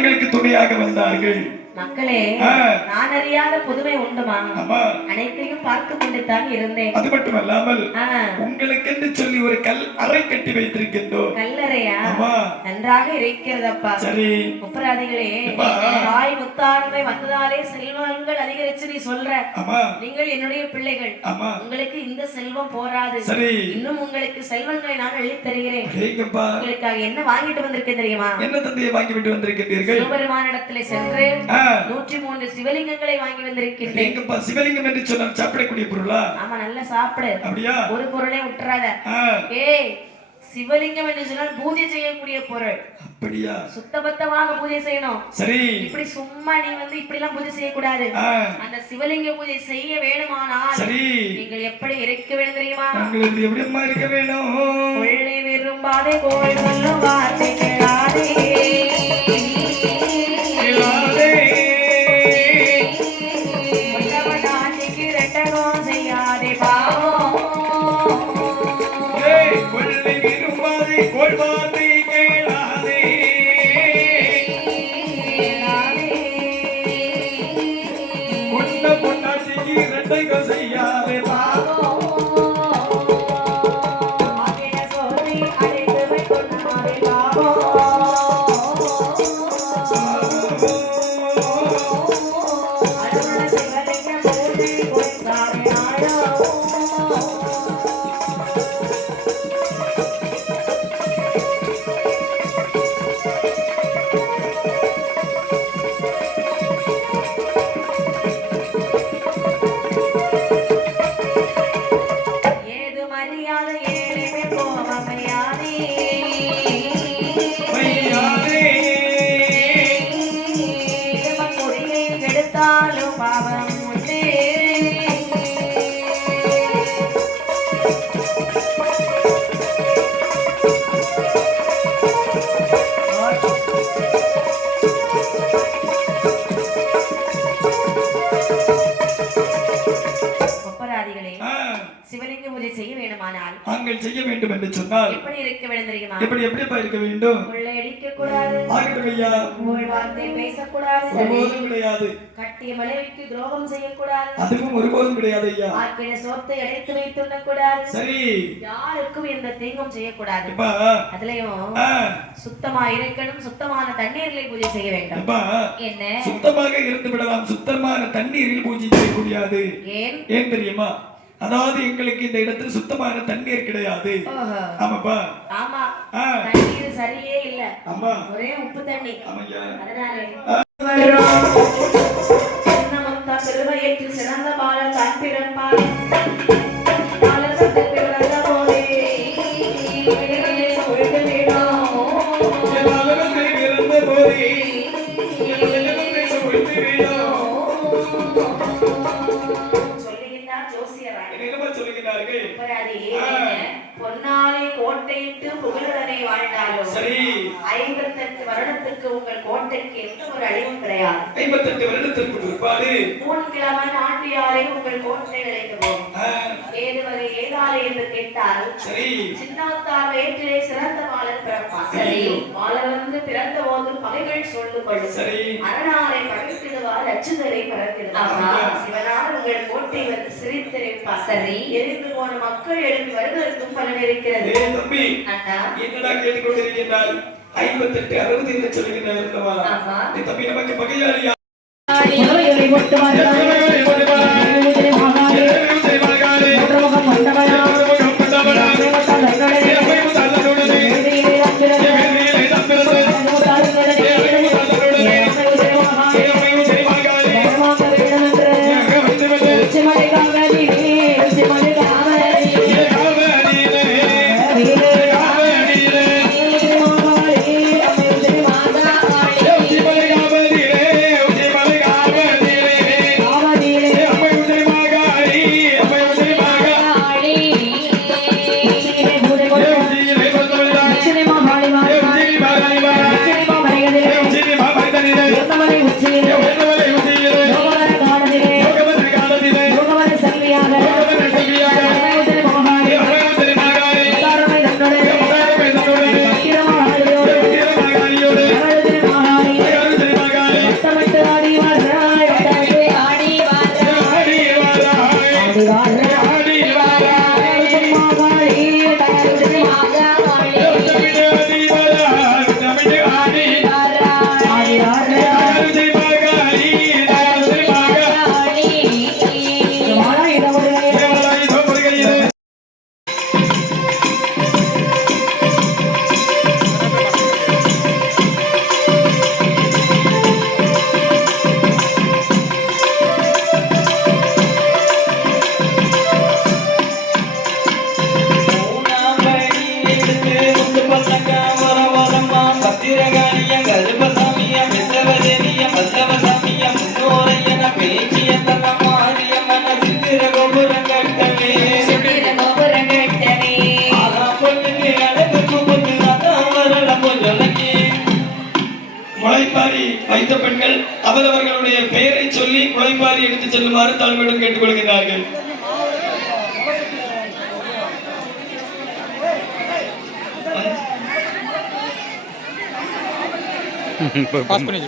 எங்களுக்கு துணையாக வந்தார்கள். மக்களே. நான் அறியாத புதுமை உண்டுமா? அனைத்தையும் பார்த்து கொண்டுதான் இருந்தேன். அது மட்டுமல்லாமல் ஆ, உங்களுக்கென்று சொல்லி ஒரு கல் அறை கட்டி வைத்திருக்கின்றோம். கல்லறையா? நன்றாக இருக்கிறதப்பா. சரி. முப்பராதிகளே எப்பா? தாய் முத்தாண்மை வந்ததாலே செல்வங்கள் அதிகரிச்சு நீ சொல்ற. நீங்கள் என்னுடைய பிள்ளைகள். உங்களுக்கு இந்த செல்வம் போராது. சரி. இன்னும் உங்களுக்கு செல்வங்களை நான் அள்ளித் தருகிறேன் உங்களுக்காக என்ன வாங்கிட்டு வந்திருக்கேன் தெரியுமா? என்ன தந்தையை வாங்கிவிட்டு வந்திருக்கின்றீர்கள்? சிவபெருமானிடத்திலே சென்று நூற்றி மூன்று சிவலிங்கங்களை வாங்கி வந்திருக்கின்றேன். அடேங்கப்பா சிவலிங்கம் என்று சொன்னால் சாப்பிடக்கூடிய பொருளா? ஆமா நல்லா சாப்பிடு. அப்படியா? ஒரு பொருளை விட்டுறாத ஏய் சிவலிங்கம் என்று சொன்னால் பூஜை செய்யக்கூடிய பொருள். அப்படியா? சுத்தபத்தமாக பூஜை செய்யணும். சரி. இப்படி சும்மா நீ வந்து இப்படி எல்லாம் பூஜை செய்யக்கூடாது. அந்த சிவலிங்க பூஜை செய்ய வேணுமானால் சரி. நீங்கள் எப்படி இருக்க வேண்டும் தெரியுமா? எப்படியம்மா இருக்க வேணும் கொள்ளை விரும்பாதே சொல்லும் வார்த்தை கேளாதே விரும்பாதே, ஆ, சிவலிங்க பூஜை செய்ய வேண்டுமானால் நாங்கள் செய்ய வேண்டும் என்று சொன்னால் எப்படி இருக்க வேண்டும் தெரியுமா? எப்படி எப்படிப்பா இருக்க வேண்டும்? கொள்ளையடிக்க கூடாது ஆகட்டும் ஐயா புகழ் வார்த்தை பேசக்கூடாது. ஒருபோதும் கிடையாது. கட்டிய மனைவிக்கு துரோகம் செய்யக்கூடாது. அதுவும் ஒருபோதும் கிடையாது ஐயா. ஆக்கின சோத்தை அடைத்து வைத்துண்ண கூடாது சரி. யாருக்கும் எந்த தீங்கும் செய்யக்கூடாது. அதுலயும் சுத்தமா இருக்கணும் சுத்தமான தண்ணீர்ல பூஜை செய்ய வேண்டும். என்ன? சுத்தமாக இருந்து விடலாம். சுத்தமான தண்ணீரில் பூஜை செய்யக்கூடாது ஏன்? ஏன் தெரியுமா? அதாவது எங்களுக்கு இந்த இடத்துல சுத்தமான தண்ணீர் கிடையாது. ஆமாப்பா. ஆமா. தண்ணீர் சரியே இல்ல. ஆமா. ஒரே உப்பு தண்ணி. ஆமையா அதனாலே என்னமா சொல்லுகிறார்கள் உப்பராதி ஆ. பொன்னாலை கோட்டையிட்டு புகழுடனே வாழ்ந்தாலும் சரி. ஐம்பத்தெட்டு வருடத்துக்கு உங்கள் கோட்டைக்கு எந்த ஒரு அழிவும் கிடையாது. ஐம்பத்தெட்டு வருடத்திற்கு பிற்பாடு மூணு கிழமை நாட்டியாரை உங்கள் கோட்டை நிலைக்கவும் ஆ, ஏது வகை ஏதாலை என்று கேட்டால் சரி. சின்னவத்தார் வயிற்றிலே சிறந்த பாலன் பிறப்பார். சரி போது சொல்லும் கொள்ளும் அரணாரை பகைத்திடுவார் அச்சுதலை பறத்திடுவார் சிவனார் உங்கள் கோட்டை வந்து சிரித்திருப்பார் சரி. எரிந்து போன மக்கள் எழுப்பி வருவதற்கும் பலன் இருக்கிறது. தம்பி. என்னடா கேட்டுக்கொண்டிருக்கின்றாய்? ஐம்பத்தெட்டு அறுபது என்று சொல்லுகின்றார் தம்பி நமக்கு பகையாளியா? I'm now. வைத்த பெண்கள் அவரவர்களுடைய பெயரை சொல்லி முளைப்பாரி எடுத்து செல்லுமாறு தாழ்மையுடன் கேட்டுக்கொள்கிறார்கள் பாஸ் பண்ணி